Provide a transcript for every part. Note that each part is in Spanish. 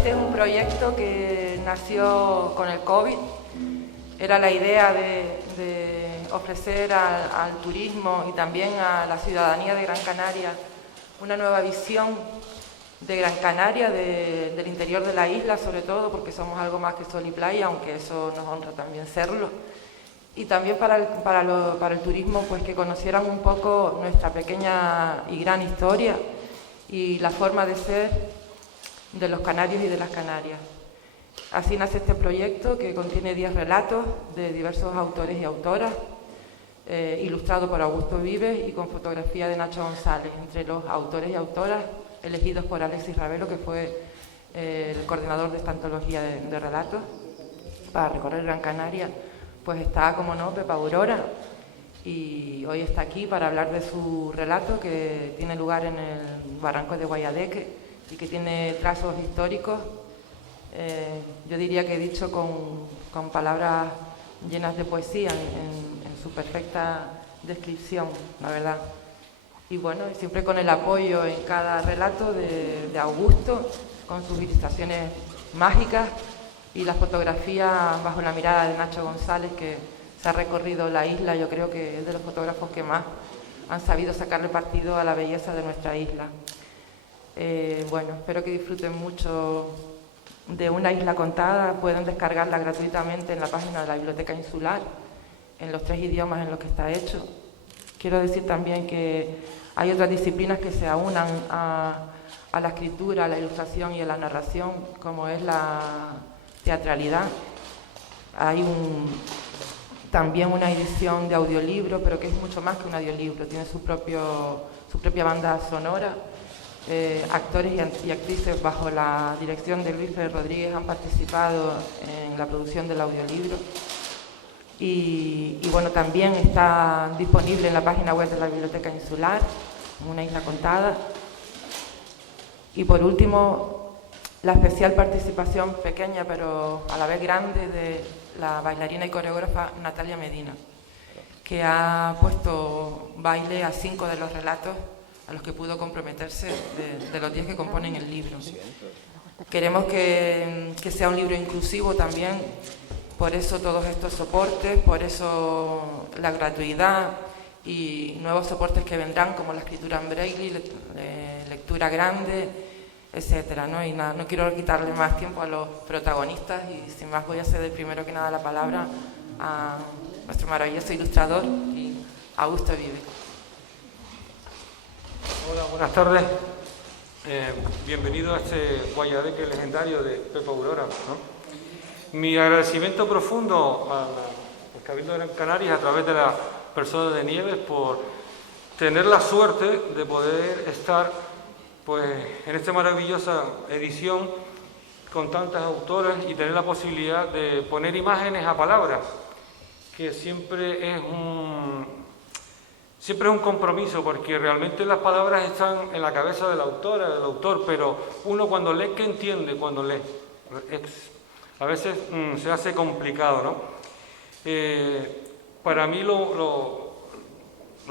este es un proyecto que nació con el COVID. Era la idea de ofrecer al turismo y también a la ciudadanía de Gran Canaria una nueva visión de Gran Canaria, del interior de la isla, sobre todo, porque somos algo más que sol y playa, aunque eso nos honra también serlo. Y también para el turismo, pues que conocieran un poco nuestra pequeña y gran historia y la forma de ser de los canarios y de las Canarias. Así nace este proyecto, que contiene 10 relatos de diversos autores y autoras, ilustrado por Augusto Vives y con fotografía de Nacho González, entre los autores y autoras elegidos por Alexis Ravelo, que fue el coordinador de esta antología de relatos para recorrer Gran Canaria. Pues está, como no, Pepa Aurora, y hoy está aquí para hablar de su relato, que tiene lugar en el barranco de Guayadeque y que tiene trazos históricos, yo diría que dicho con palabras llenas de poesía en su perfecta descripción, la verdad. Y bueno, siempre con el apoyo en cada relato de Augusto, con sus ilustraciones mágicas y la fotografía bajo la mirada de Nacho González, que se ha recorrido la isla. Yo creo que es de los fotógrafos que más han sabido sacarle partido a la belleza de nuestra isla. Bueno, espero que disfruten mucho de Una isla contada. Pueden descargarla gratuitamente en la página de la Biblioteca Insular, en los 3 idiomas en los que está hecho. Quiero decir también que hay otras disciplinas que se aunan a la escritura, a la ilustración y a la narración, como es la teatralidad. Hay también una edición de audiolibro, pero que es mucho más que un audiolibro, tiene su propia banda sonora. Actores y actrices bajo la dirección de Luis Ferrer Rodríguez han participado en la producción del audiolibro. Y bueno, también está disponible en la página web de la Biblioteca Insular, Una isla contada. Y por último, la especial participación pequeña pero a la vez grande de la bailarina y coreógrafa Natalia Medina, que ha puesto baile a 5 de los relatos a los que pudo comprometerse de los 10 que componen el libro. Queremos que sea un libro inclusivo también, por eso todos estos soportes, por eso la gratuidad y nuevos soportes que vendrán, como la escritura en braille, lectura grande, etcétera, ¿no? Y nada, no quiero quitarle más tiempo a los protagonistas y sin más voy a ceder primero que nada la palabra a nuestro maravilloso ilustrador y Augusto Vives. Hola, buenas tardes. Bienvenido a este Guayadeque legendario de Pepa Aurora, ¿no? Mi agradecimiento profundo al Cabildo de Gran Canaria, a través de la persona de Nieves, por tener la suerte de poder estar pues en esta maravillosa edición con tantas autoras y tener la posibilidad de poner imágenes a palabras, que siempre es un compromiso, porque realmente las palabras están en la cabeza de la autora, del autor, pero uno cuando lee, ¿qué entiende cuando lee? A veces se hace complicado, ¿no? Para mí lo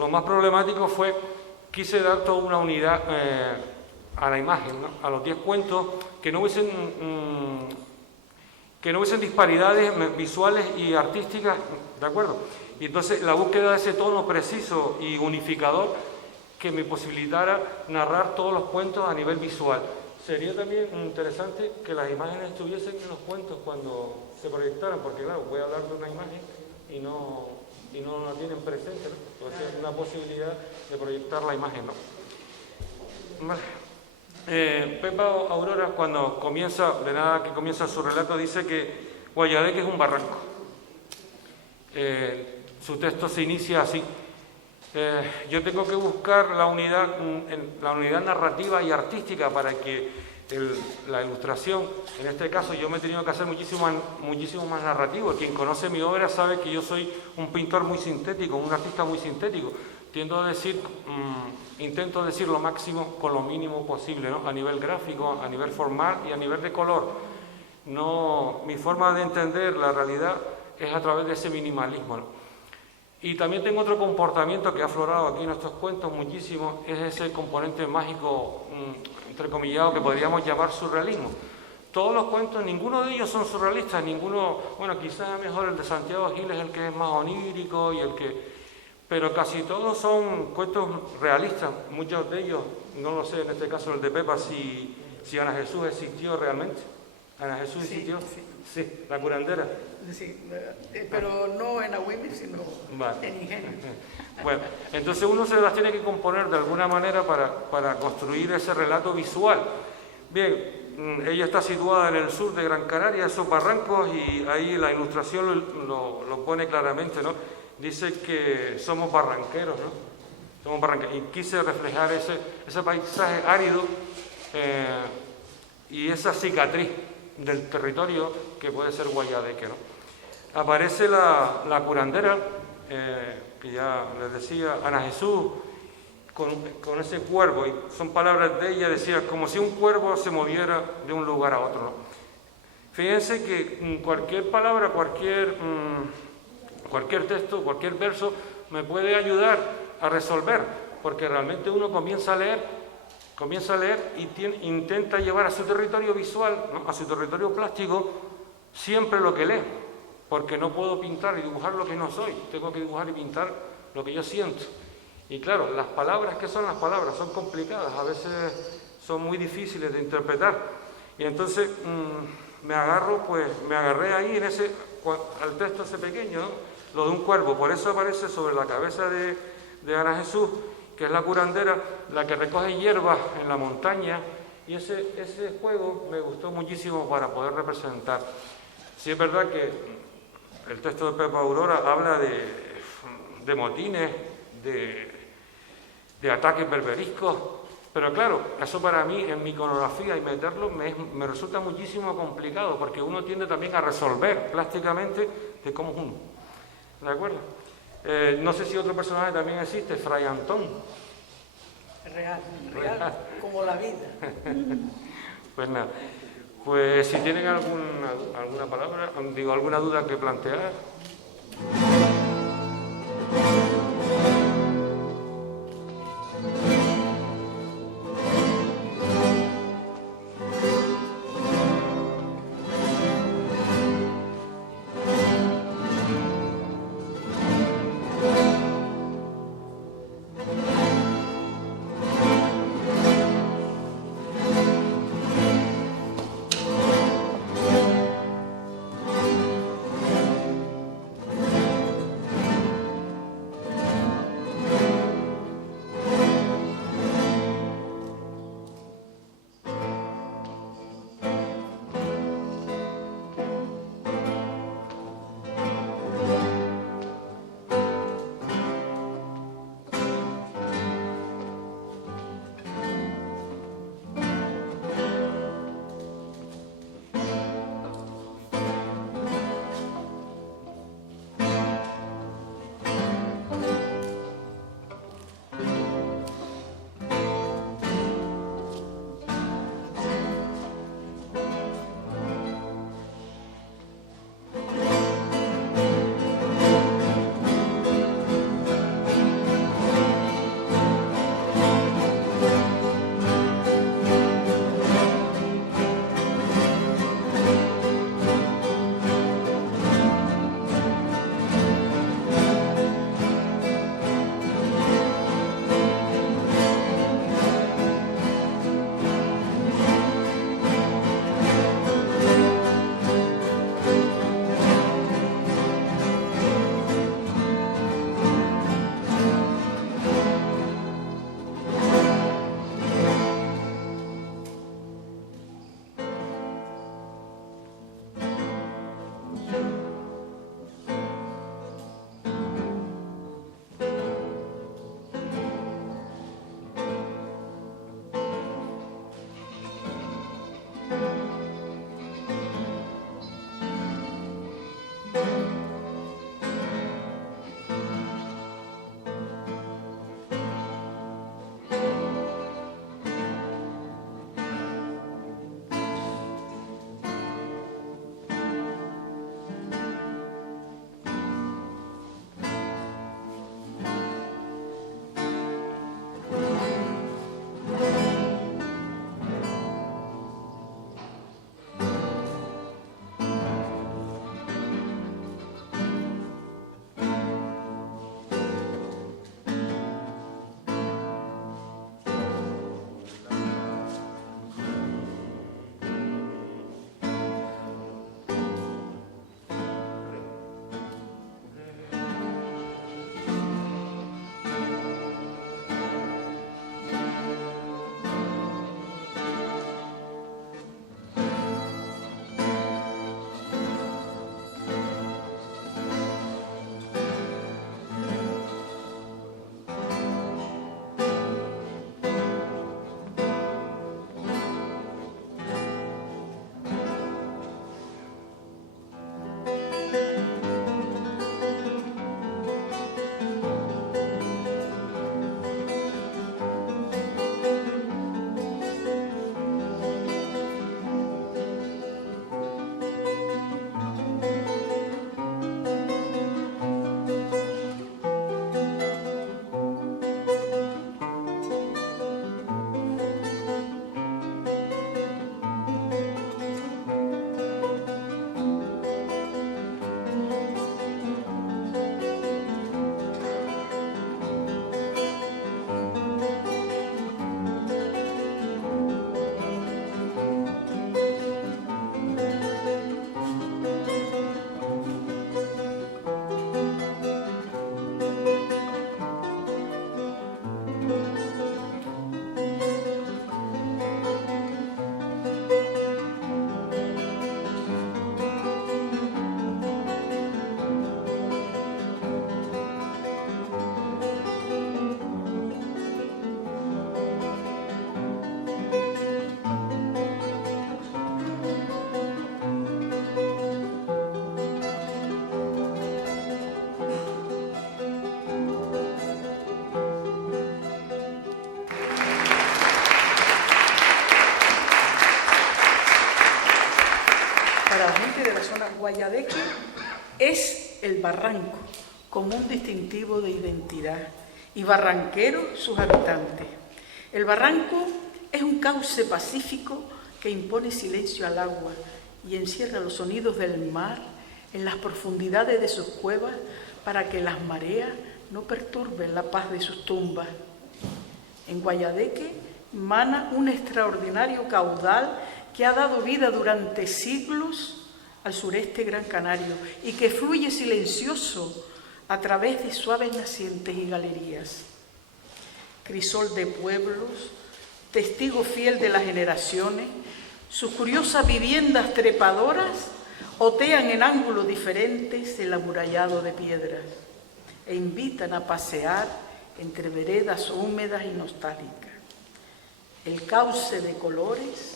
más problemático fue, quise dar toda una unidad a la imagen, ¿no? A los 10 cuentos, que no hubiesen disparidades visuales y artísticas, ¿de acuerdo? Y entonces la búsqueda de ese tono preciso y unificador que me posibilitara narrar todos los cuentos a nivel visual. Sería también interesante que las imágenes estuviesen en los cuentos cuando se proyectaran, porque claro, voy a hablar de una imagen y no la tienen presente, ¿no? Entonces es una posibilidad de proyectar la imagen, ¿no? Vale. Pepa Aurora, cuando comienza su relato, dice que Guayadeque es un barranco. Su texto se inicia así. Yo tengo que buscar la unidad narrativa y artística para que la ilustración, en este caso yo me he tenido que hacer muchísimo más narrativo. Quien conoce mi obra sabe que yo soy un pintor muy sintético, un artista muy sintético. Intento decir lo máximo con lo mínimo posible, ¿no? A nivel gráfico, a nivel formal y a nivel de color. Mi forma de entender la realidad es a través de ese minimalismo, ¿no? Y también tengo otro comportamiento que ha aflorado aquí en estos cuentos muchísimo, es ese componente mágico, entrecomillado, que podríamos llamar surrealismo. todos los cuentos, ninguno de ellos son surrealistas, ninguno, bueno, quizás a lo mejor el de Santiago Gil es el que es más onírico y el que... Pero casi todos son cuentos realistas, muchos de ellos, no lo sé, en este caso el de Pepa, si Ana Jesús existió realmente. ¿Ana Jesús existió? Sí, la curandera. Sí, pero no en Agüimes, sino en Ingenio. Bueno, entonces uno se las tiene que componer de alguna manera para construir ese relato visual. Bien, ella está situada en el sur de Gran Canaria, esos barrancos, y ahí la ilustración lo pone claramente, ¿no? Dice que somos barranqueros, ¿no? Somos barranqueros. Y quise reflejar ese paisaje árido y esa cicatriz del territorio que puede ser Guayadeque, ¿no? Aparece la curandera, que ya les decía, Ana Jesús, con ese cuervo, y son palabras de ella, decía, como si un cuervo se moviera de un lugar a otro, ¿no? Fíjense que cualquier palabra, cualquier texto, cualquier verso me puede ayudar a resolver, porque realmente uno comienza a leer y intenta llevar a su territorio visual, ¿no?, a su territorio plástico, siempre lo que lee, porque no puedo pintar y dibujar lo que no soy, tengo que dibujar y pintar lo que yo siento. Y claro, las palabras, ¿qué son las palabras? Son complicadas, a veces son muy difíciles de interpretar. Y entonces me agarré ahí al texto ese pequeño, ¿no?, lo de un cuervo. Por eso aparece sobre la cabeza de Ana Jesús, que es la curandera, la que recoge hierbas en la montaña, y ese juego me gustó muchísimo para poder representar. Sí es verdad que el texto de Pepa Aurora habla de motines, de ataques berberiscos, pero claro, eso para mí, en mi iconografía y meterlo, me resulta muchísimo complicado, porque uno tiende también a resolver plásticamente de cómo es uno. ¿De acuerdo? No sé si otro personaje también existe, Fray Antón. Real, como la vida. Pues nada, pues si tienen alguna palabra, alguna duda que plantear. Guayadeque es el barranco como un distintivo de identidad y barranqueros sus habitantes. El barranco es un cauce pacífico que impone silencio al agua y encierra los sonidos del mar en las profundidades de sus cuevas para que las mareas no perturben la paz de sus tumbas. En Guayadeque mana un extraordinario caudal que ha dado vida durante siglos al sureste gran canario y que fluye silencioso a través de suaves nacientes y galerías. Crisol de pueblos, testigo fiel de las generaciones, sus curiosas viviendas trepadoras otean en ángulos diferentes el amurallado de piedras e invitan a pasear entre veredas húmedas y nostálgicas. El cauce de colores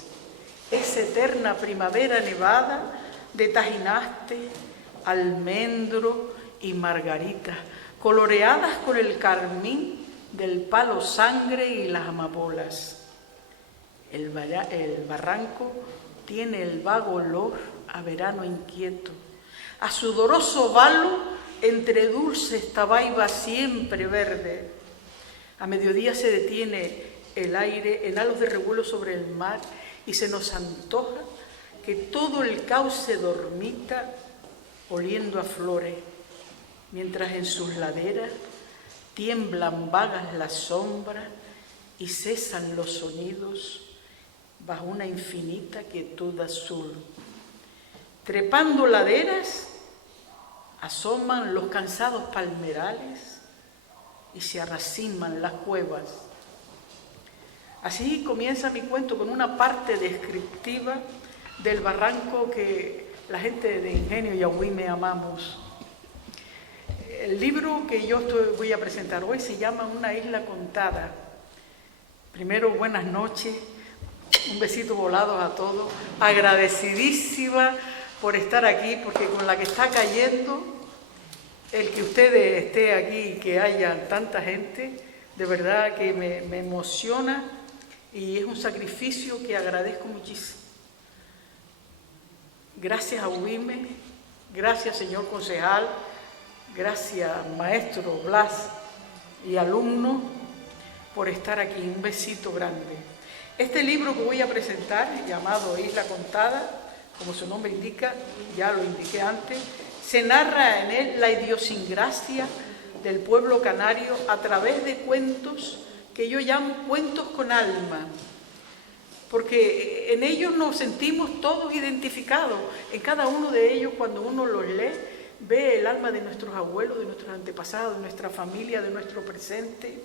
es eterna primavera nevada de tajinaste, almendro y margarita, coloreadas con el carmín del palo sangre y las amapolas. El barranco tiene el vago olor a verano inquieto, a sudoroso valo entre dulces tabaibas siempre verde. A mediodía se detiene el aire en halos de revuelo sobre el mar y se nos antoja que todo el cauce dormita oliendo a flores, mientras en sus laderas tiemblan vagas las sombras y cesan los sonidos bajo una infinita quietud azul. Trepando laderas, asoman los cansados palmerales y se arraciman las cuevas. Así comienza mi cuento con una parte descriptiva del barranco que la gente de Ingenio y Agüime amamos. El libro que yo voy a presentar hoy se llama Una isla contada. Primero, buenas noches, un besito volado a todos, agradecidísima por estar aquí, porque con la que está cayendo, el que ustedes estén aquí y que haya tanta gente, de verdad que me emociona y es un sacrificio que agradezco muchísimo. Gracias a Agüime, gracias señor concejal, gracias maestro Blas y alumnos por estar aquí. Un besito grande. Este libro que voy a presentar, llamado Isla Contada, como su nombre indica, ya lo indiqué antes, se narra en él la idiosincrasia del pueblo canario a través de cuentos que yo llamo cuentos con alma, porque en ellos nos sentimos todos identificados. En cada uno de ellos, cuando uno los lee, ve el alma de nuestros abuelos, de nuestros antepasados, de nuestra familia, de nuestro presente.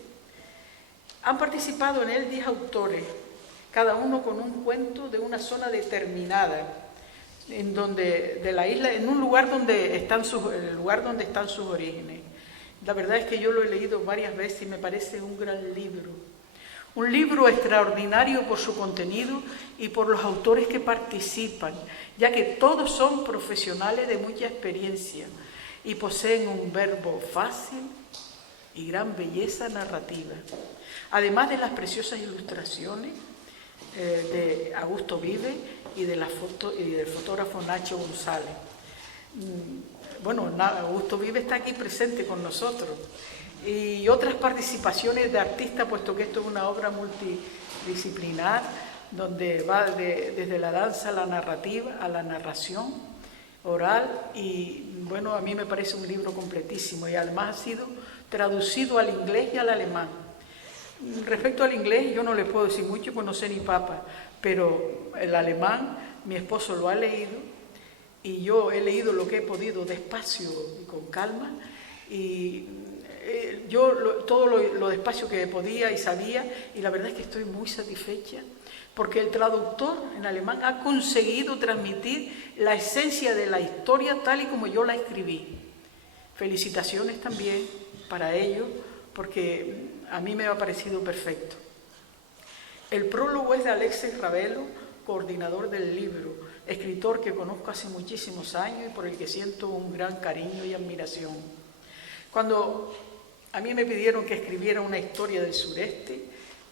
Han participado en él 10 autores, cada uno con un cuento de una zona determinada, de la isla, en un lugar donde están sus orígenes. La verdad es que yo lo he leído varias veces y me parece un gran libro. Un libro extraordinario por su contenido y por los autores que participan, ya que todos son profesionales de mucha experiencia y poseen un verbo fácil y gran belleza narrativa. Además de las preciosas ilustraciones de Augusto Vive y del fotógrafo Nacho González. Bueno, Augusto Vive está aquí presente con nosotros. Y otras participaciones de artistas, puesto que esto es una obra multidisciplinar, donde va desde la danza a la narrativa, a la narración oral, y bueno, a mí me parece un libro completísimo y además ha sido traducido al inglés y al alemán. Respecto al inglés, yo no les puedo decir mucho, pues no sé ni papa, pero el alemán, mi esposo lo ha leído y yo he leído lo que he podido despacio y con calma, y yo todo lo despacio que podía y sabía, y la verdad es que estoy muy satisfecha porque el traductor en alemán ha conseguido transmitir la esencia de la historia tal y como yo la escribí. Felicitaciones también para ello, porque a mí me ha parecido perfecto. El prólogo es de Alexis Ravelo, coordinador del libro, escritor que conozco hace muchísimos años y por el que siento un gran cariño y admiración. Cuando a mí me pidieron que escribiera una historia del sureste,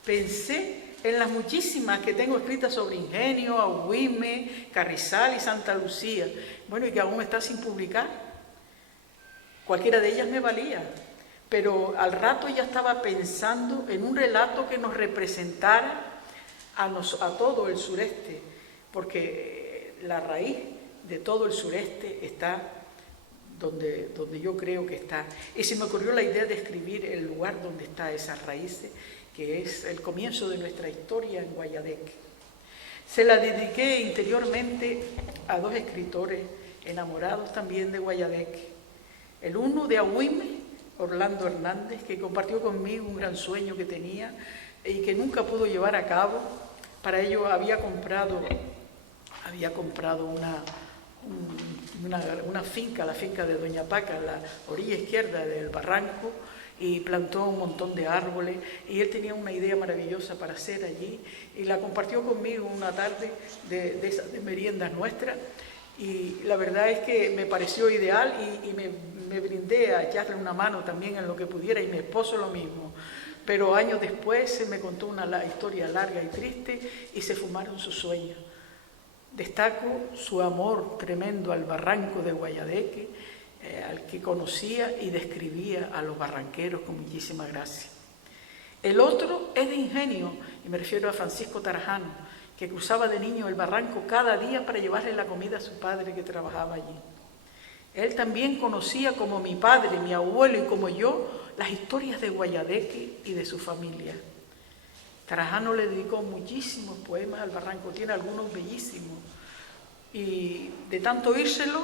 pensé en las muchísimas que tengo escritas sobre Ingenio, Agüime, Carrizal y Santa Lucía, bueno, y que aún está sin publicar. Cualquiera de ellas me valía, pero al rato ya estaba pensando en un relato que nos representara a todo el sureste, porque la raíz de todo el sureste está donde yo creo que está. Y se me ocurrió la idea de escribir el lugar donde está esas raíces, que es el comienzo de nuestra historia en Guayadeque. Se la dediqué interiormente a dos escritores enamorados también de Guayadeque. El uno de Agüime, Orlando Hernández, que compartió conmigo un gran sueño que tenía y que nunca pudo llevar a cabo. Para ello había comprado una finca, la finca de Doña Paca, la orilla izquierda del barranco, y plantó un montón de árboles, y él tenía una idea maravillosa para hacer allí, y la compartió conmigo una tarde de meriendas nuestras, y la verdad es que me pareció ideal y me brindé a echarle una mano también en lo que pudiera, y mi esposo lo mismo. Pero años después se me contó una historia larga y triste y se fumaron sus sueños. Destaco su amor tremendo al barranco de Guayadeque, al que conocía y describía a los barranqueros con muchísima gracia. El otro es de Ingenio, y me refiero a Francisco Tarajano, que cruzaba de niño el barranco cada día para llevarle la comida a su padre que trabajaba allí. Él también conocía, como mi padre, mi abuelo y como yo, las historias de Guayadeque y de su familia. Tarajano le dedicó muchísimos poemas al barranco, tiene algunos bellísimos. Y de tanto oírselo,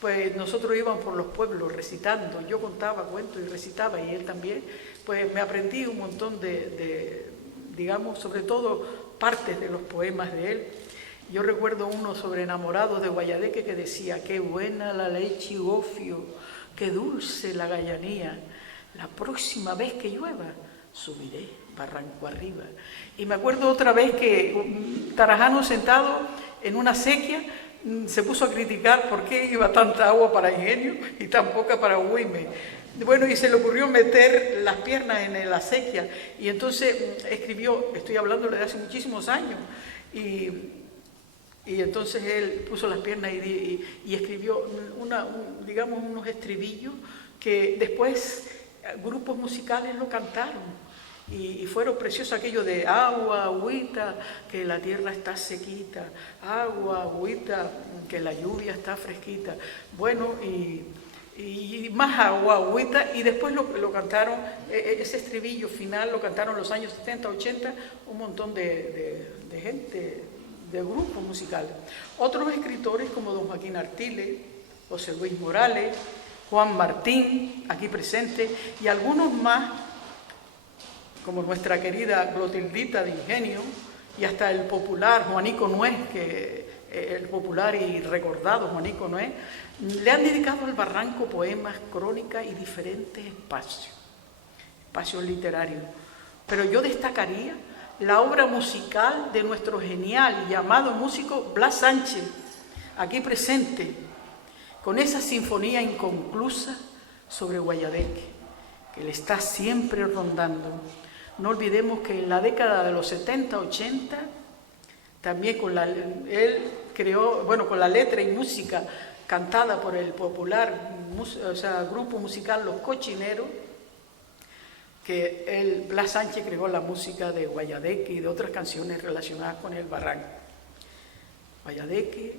pues nosotros íbamos por los pueblos recitando. Yo contaba cuentos y recitaba, y él también. Pues me aprendí un montón digamos, sobre todo partes de los poemas de él. Yo recuerdo uno sobre enamorados de Guayadeque que decía: qué buena la leche y gofio, qué dulce la gallanía. La próxima vez que llueva, subiré barranco arriba. Y me acuerdo otra vez que Tarajano, sentado en una acequia, se puso a criticar por qué iba tanta agua para Ingenio y tan poca para Agüime. Bueno, y se le ocurrió meter las piernas en la acequia, y entonces escribió, estoy hablando de hace muchísimos años, y entonces él puso las piernas y escribió digamos unos estribillos que después grupos musicales lo cantaron. Y fueron preciosos aquello de agua, agüita, que la tierra está sequita, agua, agüita, que la lluvia está fresquita. Bueno, y más agua, agüita, y después lo cantaron, ese estribillo final lo cantaron en los años 70, 80, un montón de gente, de grupos musicales. Otros escritores como don Joaquín Artiles, José Luis Morales, Juan Martín, aquí presente, y algunos más, como nuestra querida Clotildita de Ingenio, y hasta el popular Juanico Nuez, el popular y recordado Juanico Nuez, le han dedicado al barranco poemas, crónicas y diferentes espacios literarios. Pero yo destacaría la obra musical de nuestro genial y llamado músico Blas Sánchez, aquí presente, con esa sinfonía inconclusa sobre Guayadeque, que le está siempre rondando. No olvidemos que en la década de los 70, 80, también él creó, con la letra y música cantada por el popular grupo musical Los Cochineros, que Blas Sánchez creó la música de Guayadeque y de otras canciones relacionadas con el barranco. Guayadeque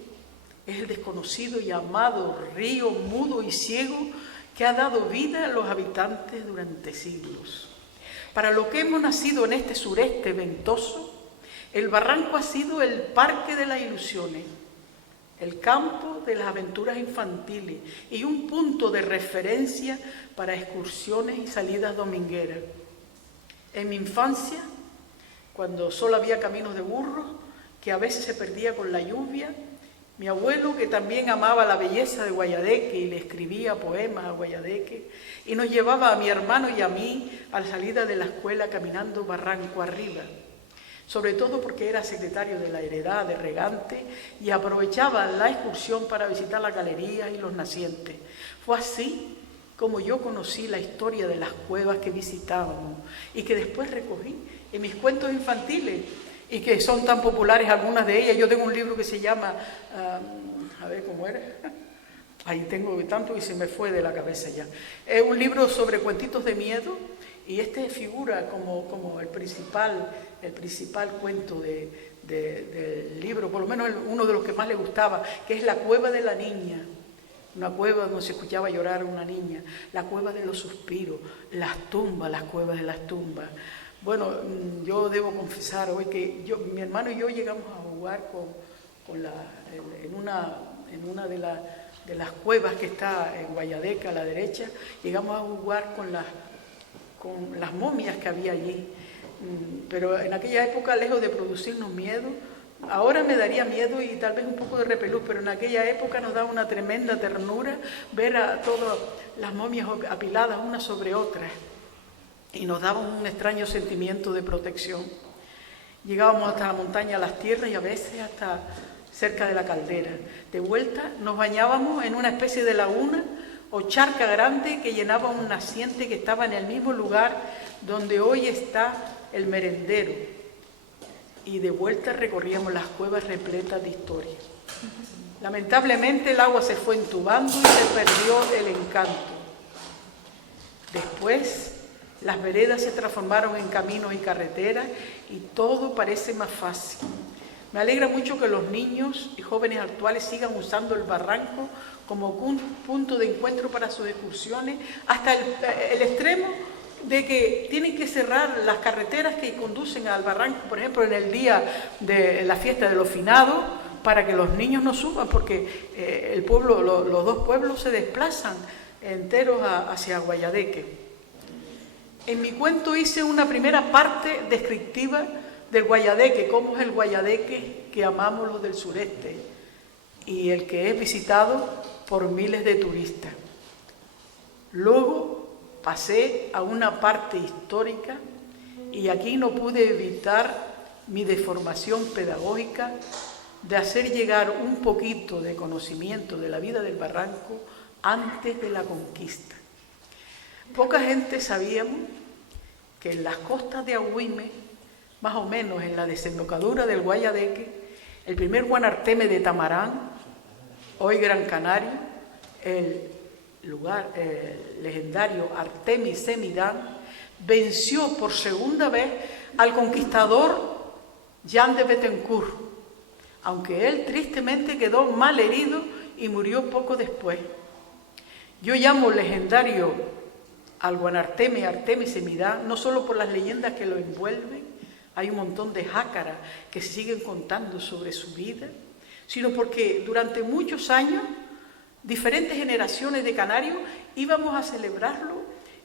es el desconocido y amado río mudo y ciego que ha dado vida a los habitantes durante siglos. Para lo que hemos nacido en este sureste ventoso, el barranco ha sido el parque de las ilusiones, el campo de las aventuras infantiles y un punto de referencia para excursiones y salidas domingueras. En mi infancia, cuando solo había caminos de burros, que a veces se perdía con la lluvia, mi abuelo, que también amaba la belleza de Guayadeque y le escribía poemas a Guayadeque, y nos llevaba a mi hermano y a mí a la salida de la escuela caminando barranco arriba, sobre todo porque era secretario de la Heredad de Regante y aprovechaba la excursión para visitar las galerías y los nacientes. Fue así como yo conocí la historia de las cuevas que visitábamos y que después recogí en mis cuentos infantiles y que son tan populares algunas de ellas. Yo tengo un libro que se llama, a ver cómo era, ahí tengo tanto y se me fue de la cabeza ya. Es un libro sobre cuentitos de miedo y este figura como el principal cuento del libro, por lo menos uno de los que más le gustaba, que es La cueva de la niña. Una cueva donde se escuchaba llorar a una niña, la cueva de los suspiros, las tumbas, las cuevas de las tumbas. Bueno, yo debo confesar hoy que mi hermano y yo llegamos a jugar en una de las cuevas que está en Guayadeca a la derecha, llegamos a jugar con las momias que había allí. Pero en aquella época, lejos de producirnos miedo, ahora me daría miedo y tal vez un poco de repelús, pero en aquella época nos daba una tremenda ternura ver a todas las momias apiladas unas sobre otras y nos daba un extraño sentimiento de protección. Llegábamos hasta la montaña, a las tierras y a veces hasta cerca de la caldera. De vuelta nos bañábamos en una especie de laguna o charca grande que llenaba un naciente que estaba en el mismo lugar donde hoy está el merendero. Y de vuelta recorríamos las cuevas repletas de historia. Lamentablemente el agua se fue entubando y se perdió el encanto. Después las veredas se transformaron en caminos y carreteras y todo parece más fácil. Me alegra mucho que los niños y jóvenes actuales sigan usando el barranco como un punto de encuentro para sus excursiones, hasta el extremo de que tienen que cerrar las carreteras que conducen al barranco, por ejemplo, en el día de la fiesta de los finados, para que los niños no suban, porque los dos pueblos se desplazan enteros hacia Guayadeque. En mi cuento hice una primera parte descriptiva del Guayadeque, cómo es el Guayadeque que amamos los del sureste y el que es visitado por miles de turistas. Luego pasé a una parte histórica y aquí no pude evitar mi deformación pedagógica de hacer llegar un poquito de conocimiento de la vida del barranco antes de la conquista. Poca gente sabíamos que en las costas de Agüime, más o menos en la desembocadura del Guayadeque, el primer Guanarteme de Tamarán, hoy Gran Canaria, el legendario Artemis Semidán, venció por segunda vez al conquistador Jean de Bettencourt, aunque él tristemente quedó mal herido y murió poco después. Yo llamo legendario al Guanarteme Artemis Semidán no solo por las leyendas que lo envuelven, hay un montón de jácaras que se siguen contando sobre su vida, sino porque durante muchos años diferentes generaciones de canarios íbamos a celebrarlo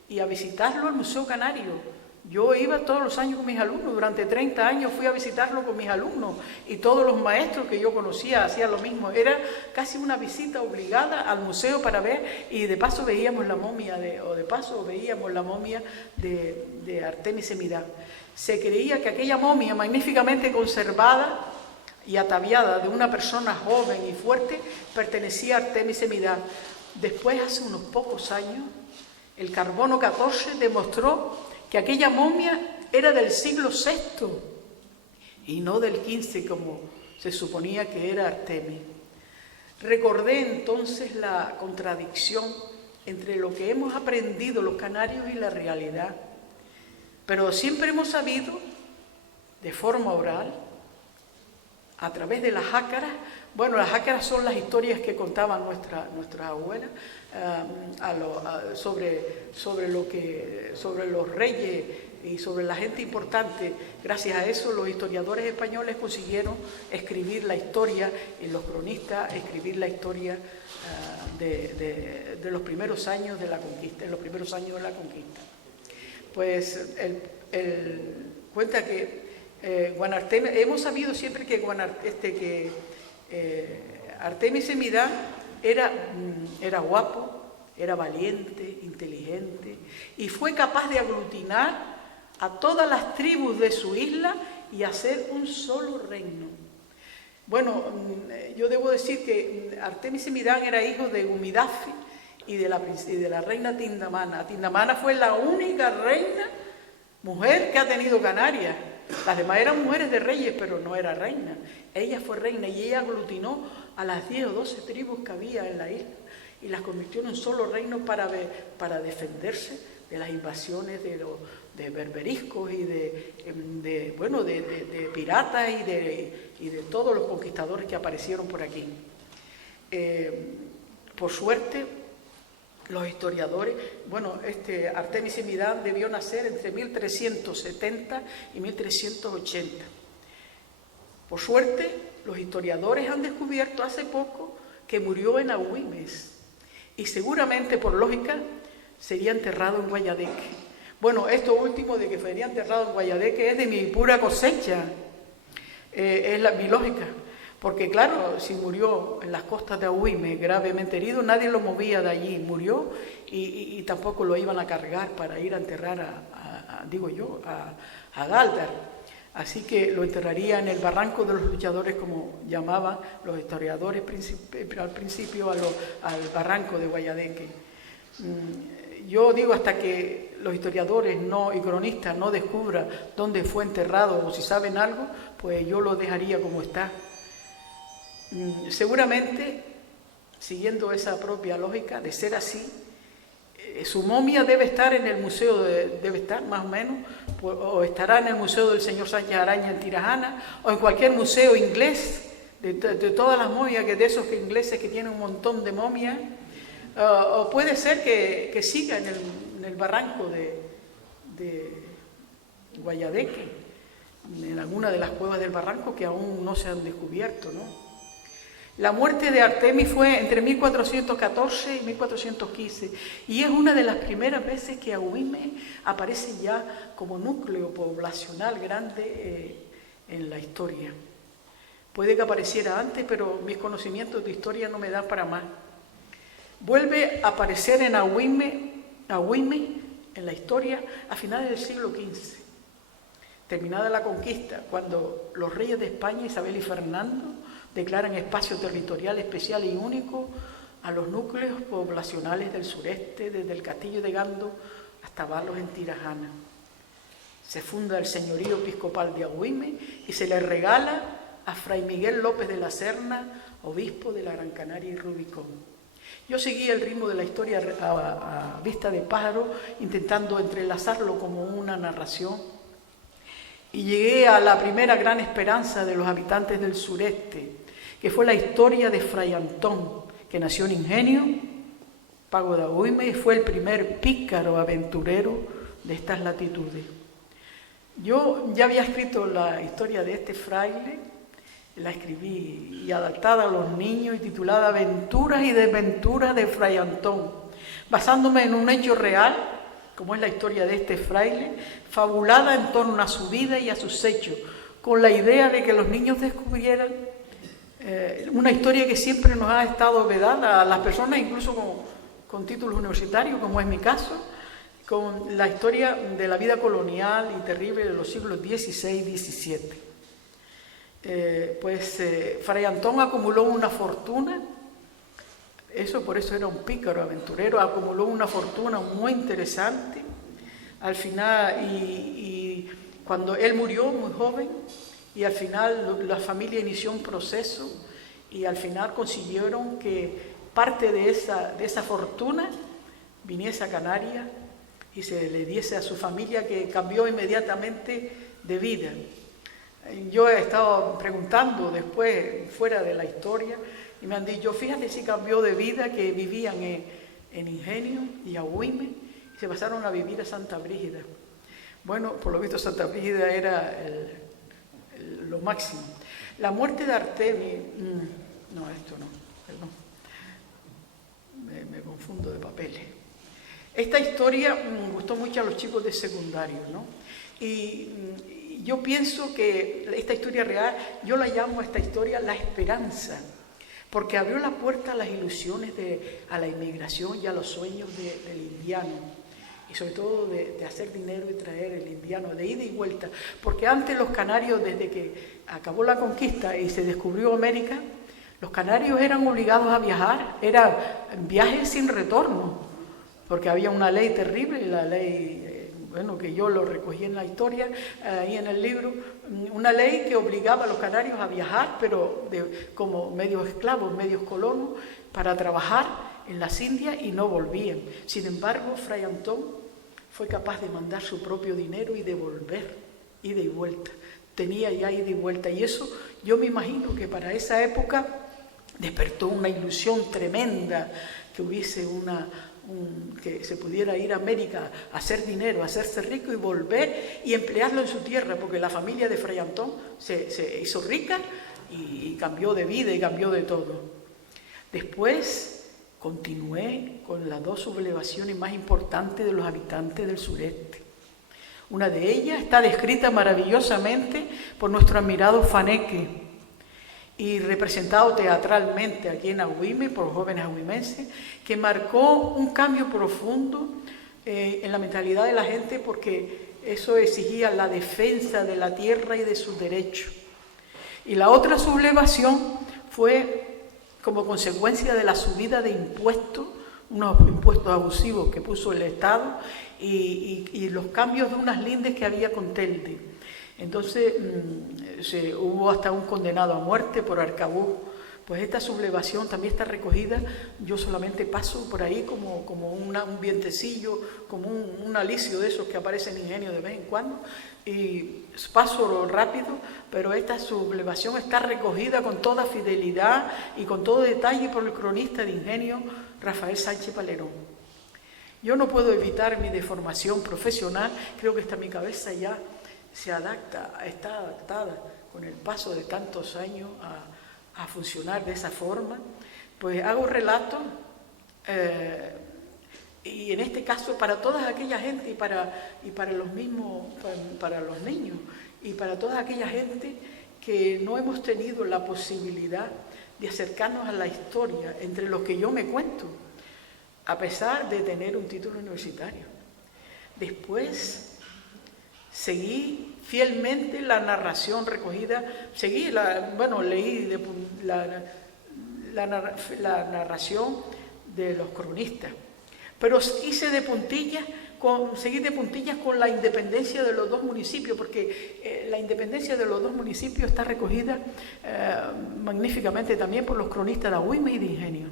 y a visitarlo al Museo Canario. Yo iba todos los años con mis alumnos, durante 30 años fui a visitarlo con mis alumnos y todos los maestros que yo conocía hacían lo mismo. Era casi una visita obligada al museo para ver, y de paso veíamos la momia de Artemis Semidán. Se creía que aquella momia magníficamente conservada y ataviada de una persona joven y fuerte pertenecía a Artemis Semidán. Después, hace unos pocos años, el carbono 14 demostró que aquella momia era del siglo VI y no del XV como se suponía que era Artemis. Recordé entonces la contradicción entre lo que hemos aprendido los canarios y la realidad, pero siempre hemos sabido, de forma oral, a través de las jácaras. Bueno, las jácaras son las historias que contaban nuestras abuelas sobre los reyes y sobre la gente importante. Gracias a eso los historiadores españoles consiguieron escribir la historia, y los cronistas escribir la historia de los primeros años de la conquista, Pues él cuenta que Guanarteme, hemos sabido siempre que Artemis Semidán era guapo, era valiente, inteligente y fue capaz de aglutinar a todas las tribus de su isla y hacer un solo reino. Bueno, yo debo decir que Artemis Semidán era hijo de Humidafi y de la reina Tindamana. Tindamana fue la única reina mujer que ha tenido Canarias. Las demás eran mujeres de reyes, pero no era reina. Ella fue reina y ella aglutinó a las 10 o 12 tribus que había en la isla y las convirtió en un solo reino para defenderse de las invasiones de berberiscos y de piratas y de todos los conquistadores que aparecieron por aquí. Por suerte, los historiadores, Artemis y Midán debió nacer entre 1370 y 1380. Por suerte, los historiadores han descubierto hace poco que murió en Agüimes y seguramente, por lógica, sería enterrado en Guayadeque. Bueno, esto último de que sería enterrado en Guayadeque es de mi pura cosecha, es mi lógica. Porque claro, si murió en las costas de Agüimes gravemente herido, nadie lo movía de allí, murió y tampoco lo iban a cargar para ir a enterrar a Galdar. Así que lo enterraría en el barranco de los luchadores, como llamaban los historiadores al principio al barranco de Guayadeque. Yo digo, hasta que los historiadores y cronistas no descubran dónde fue enterrado o si saben algo, pues yo lo dejaría como está. Seguramente, siguiendo esa propia lógica, de ser así, su momia debe estar en el museo, debe estar más o menos, o estará en el Museo del Señor Sánchez Araña en Tirajana, o en cualquier museo inglés, de todas las momias, de esos ingleses que tienen un montón de momias, o puede ser que siga en el barranco de Guayadeque, en alguna de las cuevas del barranco que aún no se han descubierto, ¿no? La muerte de Artemis fue entre 1414 y 1415 y es una de las primeras veces que Agüimes aparece ya como núcleo poblacional grande en la historia. Puede que apareciera antes, pero mis conocimientos de historia no me dan para más. Vuelve a aparecer en Agüimes en la historia a finales del siglo XV, terminada la conquista, cuando los reyes de España, Isabel y Fernando, declaran espacio territorial especial y único a los núcleos poblacionales del sureste, desde el castillo de Gando hasta Balos en Tirajana. Se funda el señorío episcopal de Agüimes y se le regala a Fray Miguel López de la Serna, obispo de la Gran Canaria y Rubicón. Yo seguí el ritmo de la historia a vista de pájaro, intentando entrelazarlo como una narración, y llegué a la primera gran esperanza de los habitantes del sureste, que fue la historia de Fray Antón, que nació en Ingenio, Pago de Agüimes, y fue el primer pícaro aventurero de estas latitudes. Yo ya había escrito la historia de este fraile, la escribí y adaptada a los niños y titulada Aventuras y Desventuras de Fray Antón, basándome en un hecho real, como es la historia de este fraile, fabulada en torno a su vida y a sus hechos, con la idea de que los niños descubrieran una historia que siempre nos ha estado vedada a las personas, incluso con títulos universitarios, como es mi caso, con la historia de la vida colonial y terrible de los siglos XVI y XVII. Fray Antón acumuló una fortuna, por eso era un pícaro aventurero, acumuló una fortuna muy interesante. Al final, y cuando él murió muy joven, y al final la familia inició un proceso y al final consiguieron que parte de esa fortuna viniese a Canarias y se le diese a su familia, que cambió inmediatamente de vida. Yo he estado preguntando después, fuera de la historia, y me han dicho, fíjate si cambió de vida, que vivían en Ingenio y Agüimes y se pasaron a vivir a Santa Brígida. Bueno, por lo visto Santa Brígida era lo máximo. La muerte de Artemis, perdón, me confundo de papeles. Esta historia gustó mucho a los chicos de secundario, ¿no? Y yo pienso que esta historia real, yo la llamo a esta historia la esperanza, porque abrió la puerta a las ilusiones, a la inmigración y a los sueños del indiano. Y sobre todo de hacer dinero y traer el indiano, de ida y vuelta. Porque antes los canarios, desde que acabó la conquista y se descubrió América, Los canarios eran obligados a viajar, eran viajes sin retorno, porque había una ley terrible, la ley, que yo lo recogí en la historia, ahí en el libro, una ley que obligaba a los canarios a viajar, pero como medios esclavos, medios colonos, para trabajar en las Indias y no volvían. Sin embargo, Fray Antón fue capaz de mandar su propio dinero y devolver, ida y vuelta. Tenía ya ida y vuelta, y eso yo me imagino que para esa época despertó una ilusión tremenda, que hubiese que se pudiera ir a América a hacer dinero, a hacerse rico y volver y emplearlo en su tierra, porque la familia de Fray Antón se hizo rica y cambió de vida y cambió de todo. Después continué con las dos sublevaciones más importantes de los habitantes del sureste. Una de ellas está descrita maravillosamente por nuestro admirado Faneque y representado teatralmente aquí en Agüime por jóvenes agüimenses, que marcó un cambio profundo en la mentalidad de la gente, porque eso exigía la defensa de la tierra y de sus derechos. Y la otra sublevación fue como consecuencia de la subida de impuestos, unos impuestos abusivos que puso el Estado y los cambios de unas lindes que había con Telde. Entonces hubo hasta un condenado a muerte por arcabuz. Pues esta sublevación también está recogida. Yo solamente paso por ahí como un vientecillo, como un alicio de esos que aparece en Ingenio de vez en cuando, y paso rápido, pero esta sublevación está recogida con toda fidelidad y con todo detalle por el cronista de Ingenio, Rafael Sánchez Palerón. Yo no puedo evitar mi deformación profesional, creo que mi cabeza ya está adaptada con el paso de tantos años a funcionar de esa forma. Pues hago relatos y en este caso para toda aquella gente y para los mismos, para los niños y para toda aquella gente que no hemos tenido la posibilidad de acercarnos a la historia, entre los que yo me cuento, a pesar de tener un título universitario. Después seguí fielmente la narración recogida, leí la narración de los cronistas, pero seguí de puntillas con la independencia de los dos municipios, porque la independencia de los dos municipios está recogida magníficamente también por los cronistas de Agüime y de Ingenio.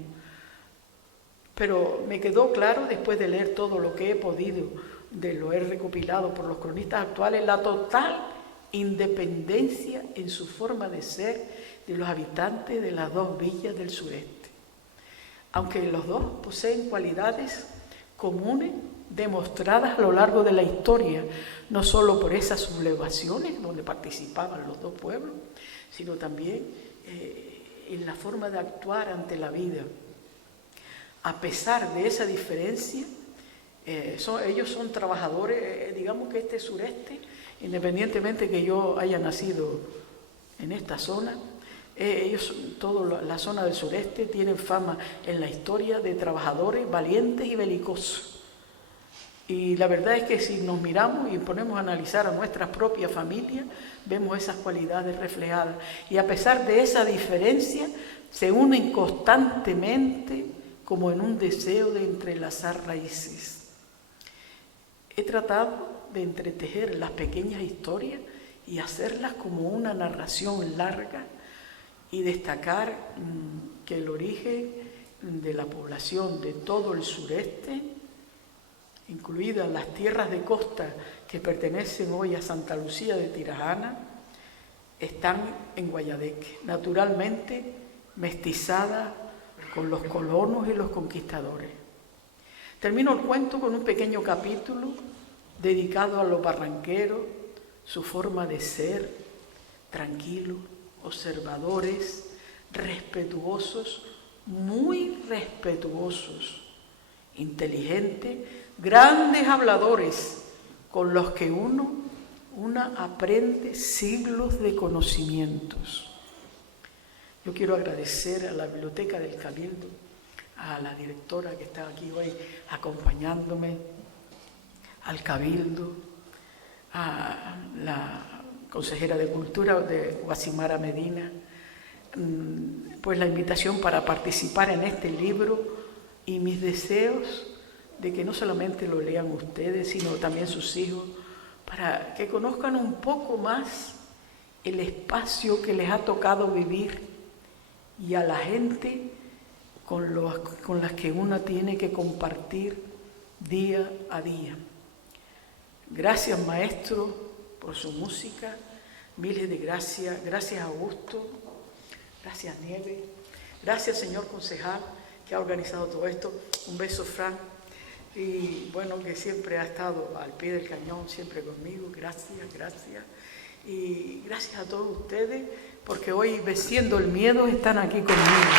Pero me quedó claro, después de leer todo lo que he podido, lo he recopilado por los cronistas actuales, la total independencia en su forma de ser de los habitantes de las dos villas del sureste. Aunque los dos poseen cualidades comunes demostradas a lo largo de la historia, no solo por esas sublevaciones donde participaban los dos pueblos, sino también en la forma de actuar ante la vida. A pesar de esa diferencia, ellos son trabajadores, digamos que este sureste, independientemente que yo haya nacido en esta zona, toda la zona del sureste tienen fama en la historia de trabajadores valientes y belicosos. Y la verdad es que si nos miramos y ponemos a analizar a nuestras propias familias, vemos esas cualidades reflejadas. Y a pesar de esa diferencia, se unen constantemente como en un deseo de entrelazar raíces. He tratado de entretejer las pequeñas historias y hacerlas como una narración larga y destacar que el origen de la población de todo el sureste, incluidas las tierras de costa que pertenecen hoy a Santa Lucía de Tirajana, están en Guayadeque, naturalmente mestizadas con los colonos y los conquistadores. Termino el cuento con un pequeño capítulo dedicado a los barranqueros, su forma de ser, tranquilos, observadores, respetuosos, muy respetuosos, inteligentes, grandes habladores, con los que una aprende siglos de conocimientos. Yo quiero agradecer a la Biblioteca del Cabildo, a la directora que está aquí hoy acompañándome, al Cabildo, a la consejera de Cultura de Guasimara Medina, pues la invitación para participar en este libro y mis deseos de que no solamente lo lean ustedes, sino también sus hijos, para que conozcan un poco más el espacio que les ha tocado vivir y a la gente con las que uno tiene que compartir día a día. Gracias, maestro, por su música. Miles de gracias. Gracias, Augusto. Gracias, Nieve. Gracias, señor concejal, que ha organizado todo esto. Un beso, Fran. Y bueno, que siempre ha estado al pie del cañón, siempre conmigo. Gracias. Y gracias a todos ustedes, porque hoy, venciendo el miedo, están aquí conmigo.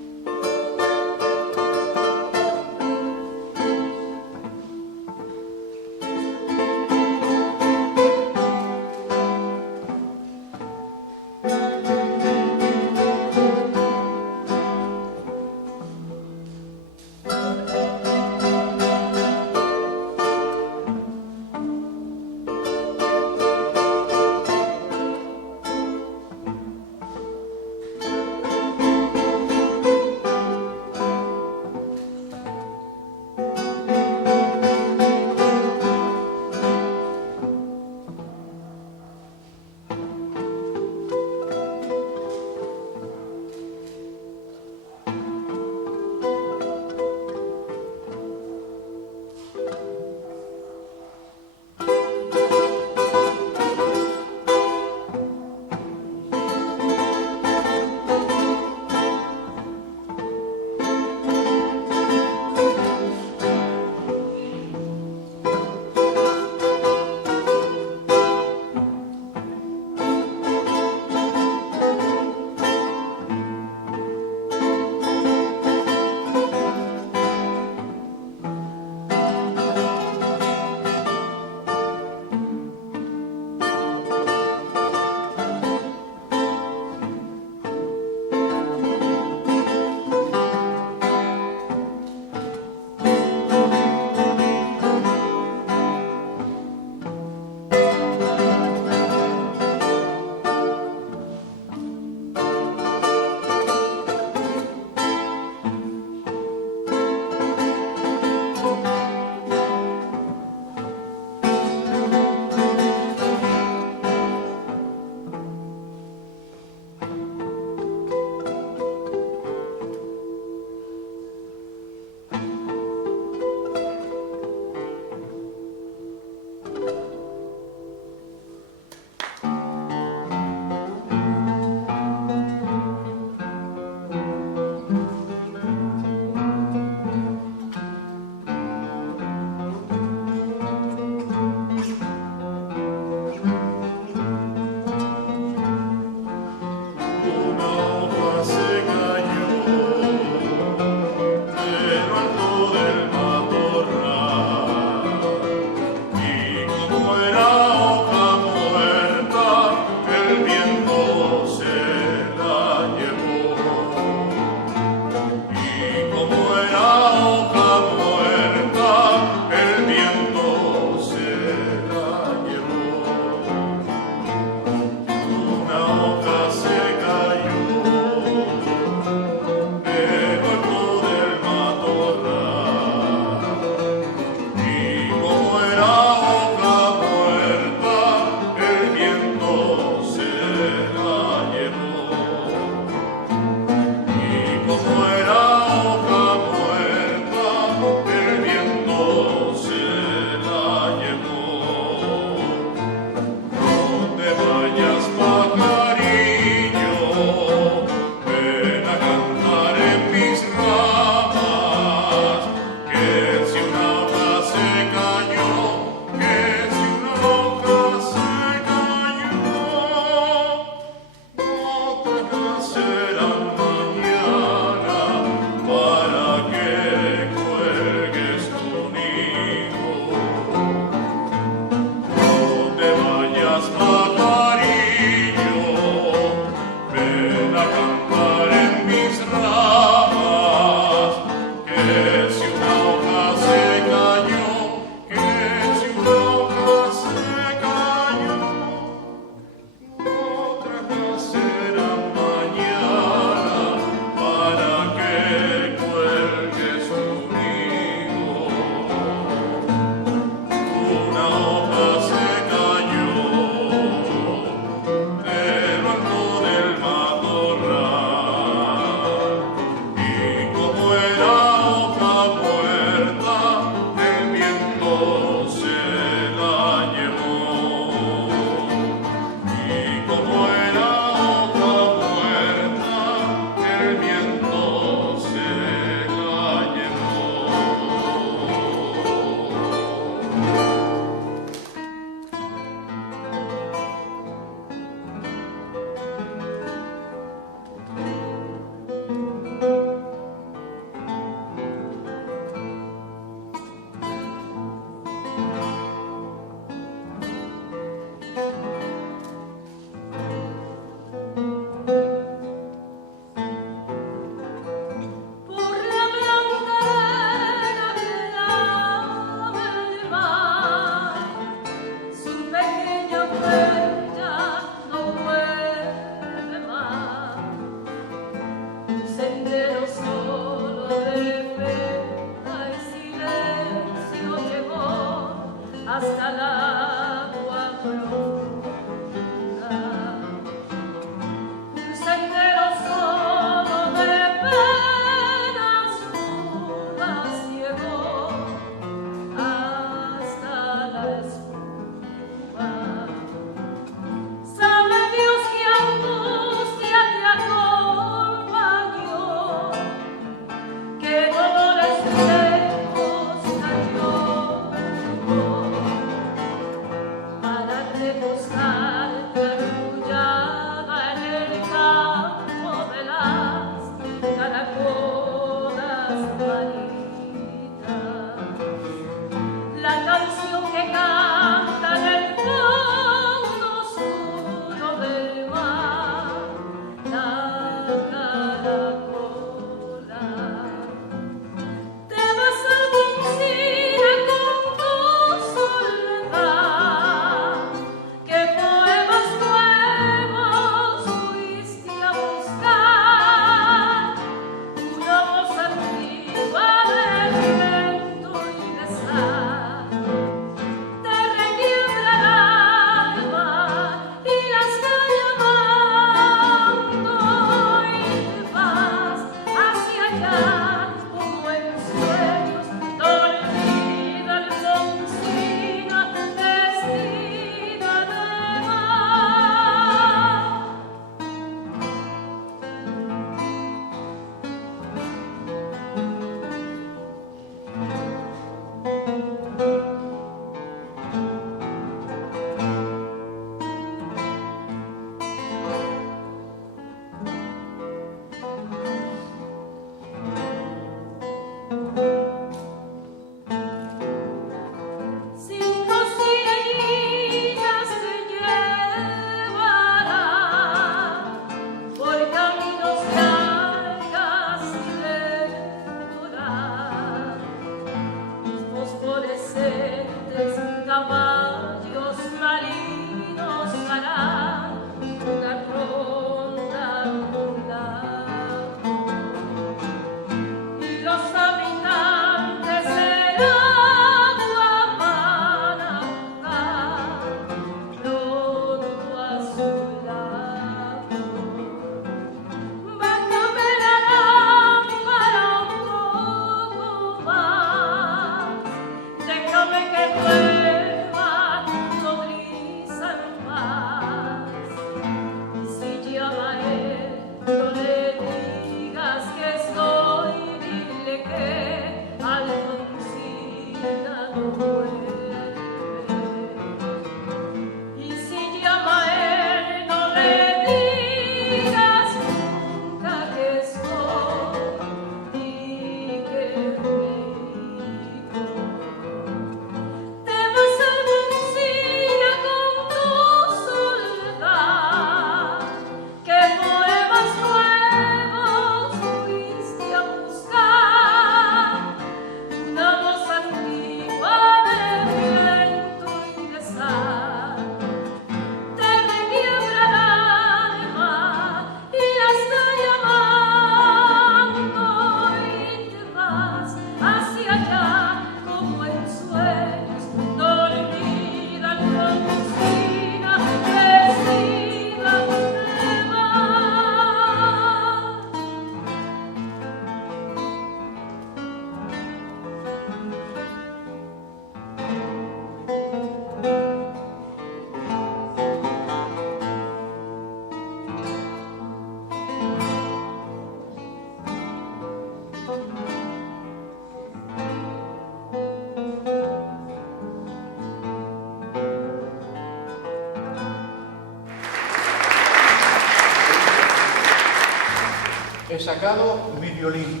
he sacado mi violín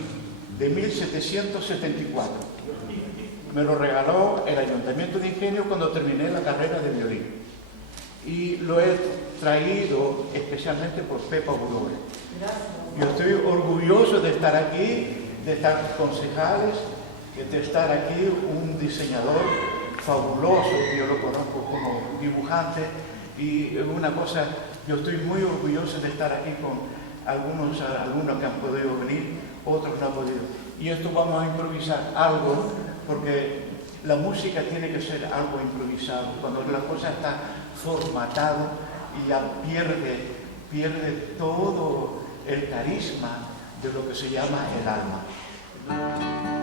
de 1774. Me lo regaló el Ayuntamiento de Ingenio cuando terminé la carrera de violín. Y lo he traído especialmente por Pepa Aurora. Yo estoy orgulloso de estar aquí, de estar concejales, de estar aquí un diseñador fabuloso, que yo lo conozco como dibujante, y una cosa, yo estoy muy orgulloso de estar aquí con algunos que han podido venir, otros no han podido. Y esto vamos a improvisar algo, porque la música tiene que ser algo improvisado. Cuando la cosa está formatada y ya pierde todo el carisma de lo que se llama el alma.